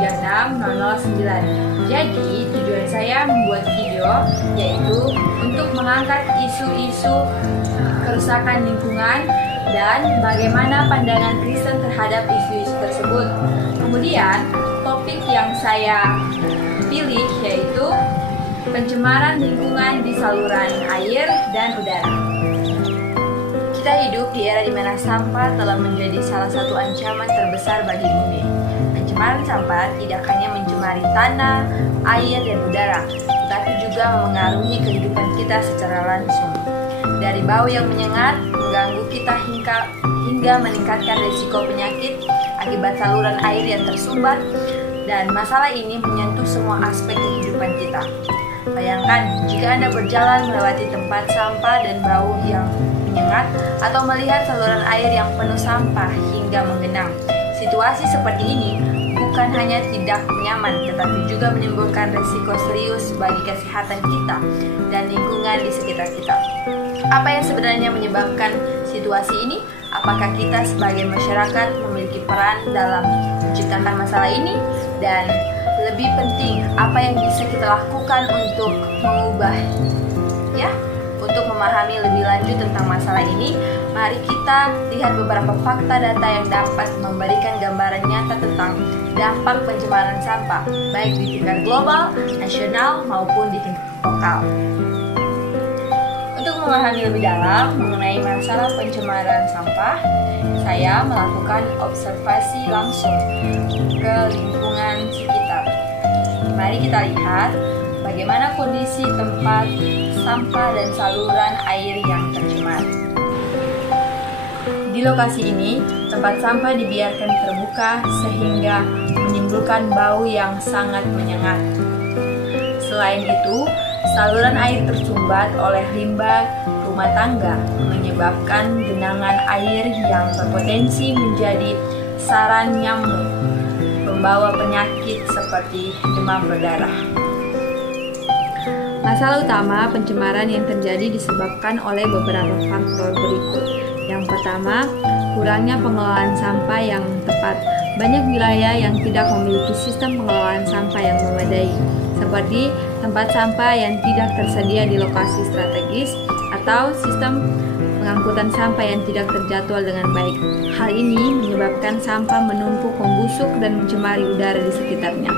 360009. Jadi tujuan saya membuat video yaitu untuk mengangkat isu-isu kerusakan lingkungan dan bagaimana pandangan Kristen terhadap isu-isu tersebut. Kemudian topik yang saya pilih yaitu pencemaran lingkungan di saluran air dan udara. Kita hidup di era di mana sampah telah menjadi salah satu ancaman terbesar bagi bumi. Pencemaran sampah tidak hanya mencemari tanah, air, dan udara, tetapi juga memengaruhi kehidupan kita secara langsung. Dari bau yang menyengat, mengganggu kita hingga meningkatkan risiko penyakit akibat saluran air yang tersumbat, dan masalah ini menyentuh semua aspek kehidupan kita. Bayangkan jika Anda berjalan melewati tempat sampah dan bau yang menyengat atau melihat saluran air yang penuh sampah hingga menggenang. Situasi seperti ini bukan hanya tidak nyaman, tetapi juga menimbulkan risiko serius bagi kesehatan kita dan lingkungan di sekitar kita. Apa yang sebenarnya menyebabkan situasi ini? Apakah kita sebagai masyarakat memiliki peran dalam menciptakan masalah ini? Dan lebih penting, apa yang bisa kita lakukan untuk mengubah, untuk memahami lebih lanjut tentang masalah ini? Mari kita lihat beberapa fakta data yang dapat memberikan gambaran nyata tentang dampak pencemaran sampah, baik di tingkat global, nasional, maupun di tingkat lokal. Untuk memahami lebih dalam mengenai masalah pencemaran sampah, saya melakukan observasi langsung ke lingkungan sekitar. Mari kita lihat bagaimana kondisi tempat sampah dan saluran air yang tercemar. Di lokasi ini, tempat sampah dibiarkan terbuka sehingga menimbulkan bau yang sangat menyengat. Selain itu, saluran air tersumbat oleh limbah rumah tangga, menyebabkan genangan air yang berpotensi menjadi sarang nyamuk, membawa penyakit seperti demam berdarah. Masalah utama pencemaran yang terjadi disebabkan oleh beberapa faktor berikut. Yang pertama, kurangnya pengelolaan sampah yang tepat. Banyak wilayah yang tidak memiliki sistem pengelolaan sampah yang memadai, seperti tempat sampah yang tidak tersedia di lokasi strategis atau sistem pengangkutan sampah yang tidak terjadwal dengan baik. Hal ini menyebabkan sampah menumpuk, membusuk, dan mencemari udara di sekitarnya.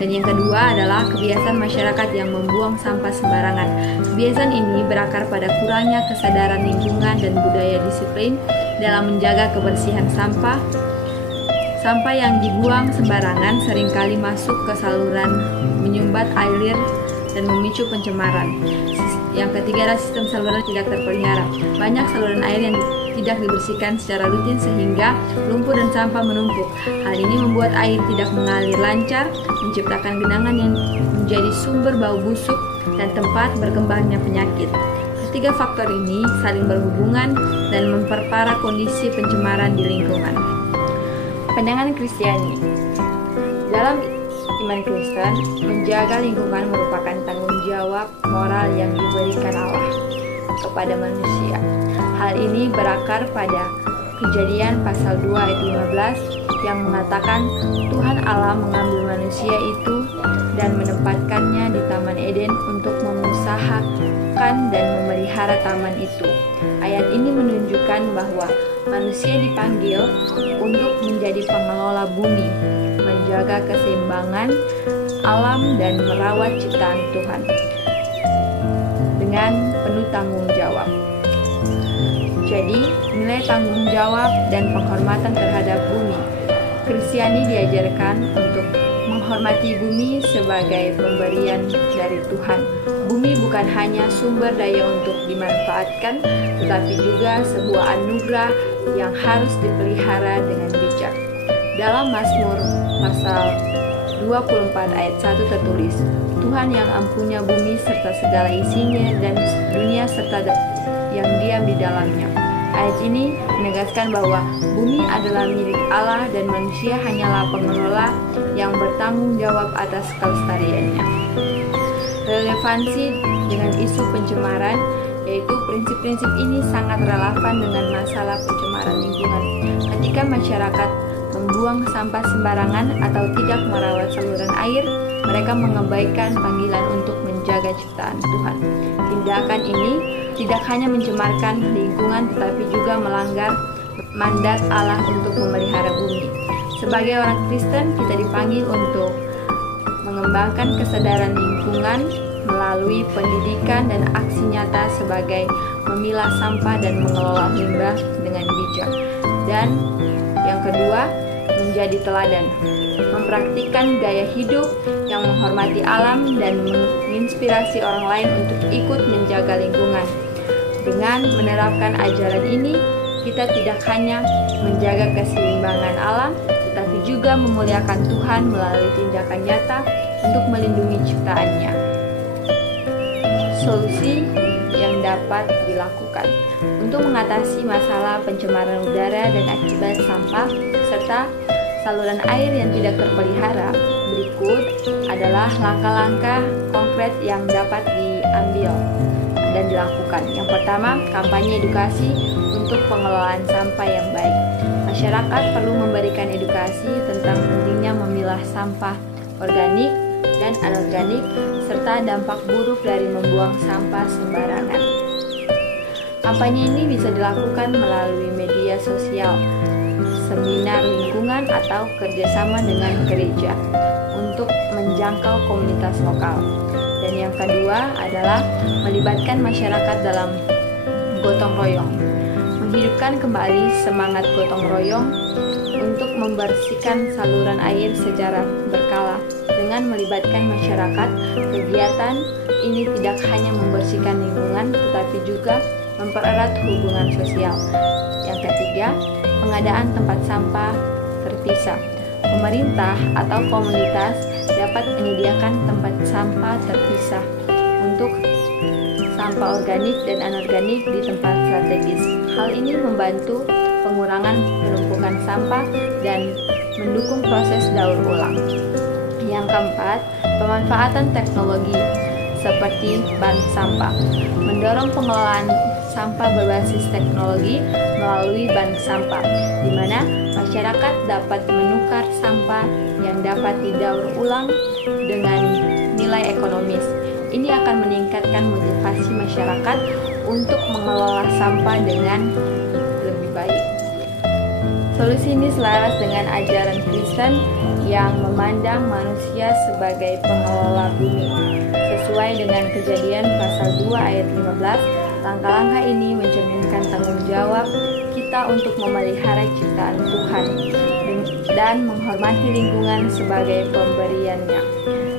Dan yang kedua adalah kebiasaan masyarakat yang membuang sampah sembarangan. Kebiasaan ini berakar pada kurangnya kesadaran lingkungan dan budaya disiplin dalam menjaga kebersihan sampah. Sampah yang dibuang sembarangan seringkali masuk ke saluran, menyumbat air dan memicu pencemaran. Yang ketiga adalah sistem saluran tidak terpelihara. Banyak saluran air yang tidak dibersihkan secara rutin sehingga lumpur dan sampah menumpuk. Hal ini membuat air tidak mengalir lancar, menciptakan genangan yang menjadi sumber bau busuk dan tempat berkembangnya penyakit. Ketiga faktor ini saling berhubungan dan memperparah kondisi pencemaran di lingkungan. Pandangan Kristiani. Dalam iman Kristen, menjaga lingkungan merupakan tanggung jawab moral yang diberikan Allah kepada manusia. Hal ini berakar pada Kejadian pasal 2 ayat 15 yang mengatakan Tuhan Allah mengambil manusia itu dan menempatkannya di Taman Eden untuk mengusahakan dan memelihara taman itu. Ayat ini menunjukkan bahwa manusia dipanggil untuk menjadi pengelola bumi, menjaga keseimbangan alam dan merawat ciptaan Tuhan dengan penuh tanggung jawab. Jadi, nilai tanggung jawab dan penghormatan terhadap bumi. Kristiani diajarkan untuk menghormati bumi sebagai pemberian dari Tuhan. Bumi bukan hanya sumber daya untuk dimanfaatkan, tetapi juga sebuah anugerah yang harus dipelihara dengan bijak. Dalam Mazmur pasal 24 ayat 1 tertulis, Tuhan yang ampunya bumi serta segala isinya dan dunia serta yang diam di dalamnya. Ayat ini menegaskan bahwa bumi adalah milik Allah dan manusia hanyalah pengelola yang bertanggung jawab atas kelestariannya. Relevansi dengan isu pencemaran, yaitu prinsip-prinsip ini sangat relevan dengan masalah pencemaran lingkungan. Ketika masyarakat membuang sampah sembarangan atau tidak merawat saluran air, mereka mengabaikan panggilan untuk menjaga ciptaan Tuhan. Tindakan ini tidak hanya mencemarkan lingkungan tetapi juga melanggar mandat Allah untuk memelihara bumi. Sebagai orang Kristen, kita dipanggil untuk mengembangkan kesadaran lingkungan melalui pendidikan dan aksi nyata sebagai memilah sampah dan mengelola limbah dengan bijak. Dan yang kedua, menjadi teladan, mempraktikkan gaya hidup yang menghormati alam dan menginspirasi orang lain untuk ikut menjaga lingkungan. Dengan menerapkan ajaran ini, kita tidak hanya menjaga keseimbangan alam, tetapi juga memuliakan Tuhan melalui tindakan nyata untuk melindungi ciptaannya. Solusi yang dapat dilakukan untuk mengatasi masalah pencemaran udara dan akibat sampah serta saluran air yang tidak terpelihara, berikut adalah langkah-langkah konkret yang dapat diambil dan dilakukan. Yang pertama, kampanye edukasi untuk pengelolaan sampah yang baik. Masyarakat perlu memberikan edukasi tentang pentingnya memilah sampah organik dan anorganik serta dampak buruk dari membuang sampah sembarangan. Kampanye ini bisa dilakukan melalui media sosial, seminar lingkungan atau kerjasama dengan gereja untuk menjangkau komunitas lokal. Dan yang kedua adalah melibatkan masyarakat dalam gotong royong, menghidupkan kembali semangat gotong royong untuk membersihkan saluran air secara berkala. Dengan melibatkan masyarakat, kegiatan ini tidak hanya membersihkan lingkungan tetapi juga mempererat hubungan sosial. Yang ketiga, pengadaan tempat sampah terpisah. Pemerintah atau komunitas dapat menyediakan tempat sampah terpisah untuk sampah organik dan anorganik di tempat strategis. Hal ini membantu pengurangan penumpukan sampah dan mendukung proses daur ulang. Yang keempat, pemanfaatan teknologi seperti bank sampah. Mendorong pengelolaan sampah berbasis teknologi melalui bank sampah, di mana masyarakat dapat menukar sampah yang dapat didaur ulang dengan nilai ekonomis. Ini akan meningkatkan motivasi masyarakat untuk mengelola sampah dengan lebih baik. Solusi ini selaras dengan ajaran Kristen yang memandang manusia sebagai pengelola bumi. Sesuai dengan Kejadian pasal 2 ayat 15, langkah-langkah ini mencerminkan tanggung jawab kita untuk memelihara ciptaan Tuhan dan menghormati lingkungan sebagai pemberiannya.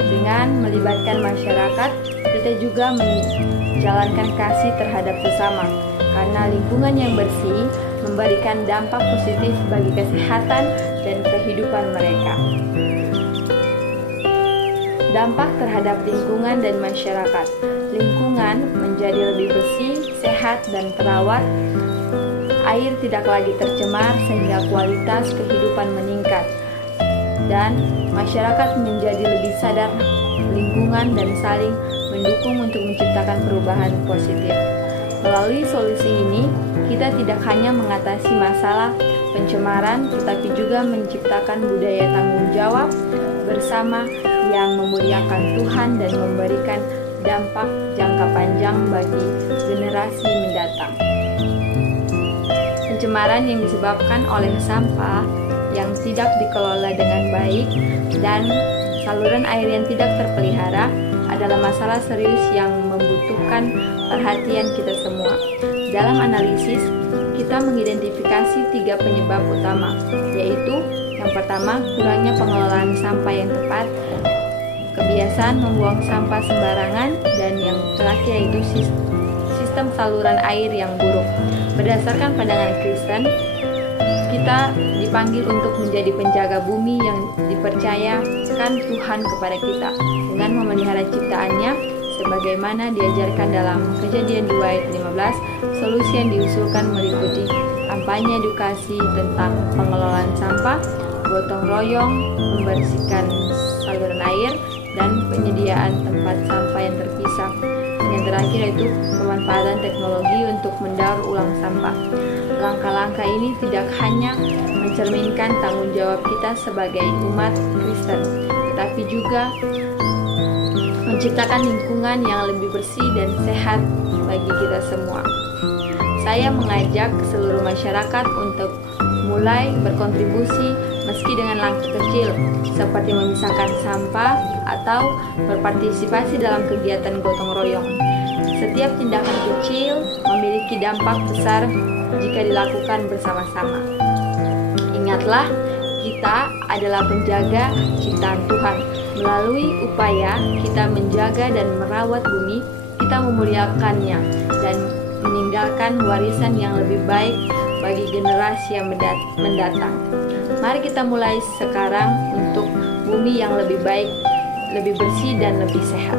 Dengan melibatkan masyarakat, kita juga menjalankan kasih terhadap sesama, karena lingkungan yang bersih memberikan dampak positif bagi kesehatan dan kehidupan mereka. Dampak terhadap lingkungan dan masyarakat. Lingkungan menjadi lebih bersih, sehat, dan terawat. Air tidak lagi tercemar sehingga kualitas kehidupan meningkat. Dan masyarakat menjadi lebih sadar lingkungan dan saling mendukung untuk menciptakan perubahan positif. Melalui solusi ini, kita tidak hanya mengatasi masalah pencemaran, tetapi juga menciptakan budaya tanggung jawab bersama yang memuliakan Tuhan dan memberikan dampak jangka panjang bagi generasi mendatang. Pencemaran yang disebabkan oleh sampah yang tidak dikelola dengan baik dan saluran air yang tidak terpelihara adalah masalah serius yang membutuhkan perhatian kita semua. Dalam analisis, kita mengidentifikasi 3 penyebab utama, yaitu yang pertama, kurangnya pengelolaan sampah yang tepat, kebiasaan membuang sampah sembarangan, dan yang terakhir yaitu sistem saluran air yang buruk. Berdasarkan pandangan Kristen, kita dipanggil untuk menjadi penjaga bumi yang dipercayakan Tuhan kepada kita dengan memelihara ciptaannya sebagaimana diajarkan dalam Kejadian 2 ayat 15. Solusi yang diusulkan meliputi kampanye edukasi tentang pengelolaan sampah, gotong royong, membersihkan saluran air, dan penyediaan tempat sampah yang terpisah. Dengan terakhir yaitu pemanfaatan teknologi untuk mendaur ulang sampah. Langkah-langkah ini tidak hanya mencerminkan tanggung jawab kita sebagai umat Kristen, tetapi juga menciptakan lingkungan yang lebih bersih dan sehat bagi kita semua. Saya mengajak seluruh masyarakat untuk mulai berkontribusi meski dengan langkah kecil, seperti memisahkan sampah atau berpartisipasi dalam kegiatan gotong royong. Setiap tindakan kecil memiliki dampak besar jika dilakukan bersama-sama. Ingatlah, kita adalah penjaga ciptaan Tuhan. Melalui upaya kita menjaga dan merawat bumi, kita memuliakannya dan meninggalkan warisan yang lebih baik bagi generasi yang mendatang. Mari kita mulai sekarang untuk bumi yang lebih baik, lebih bersih dan lebih sehat.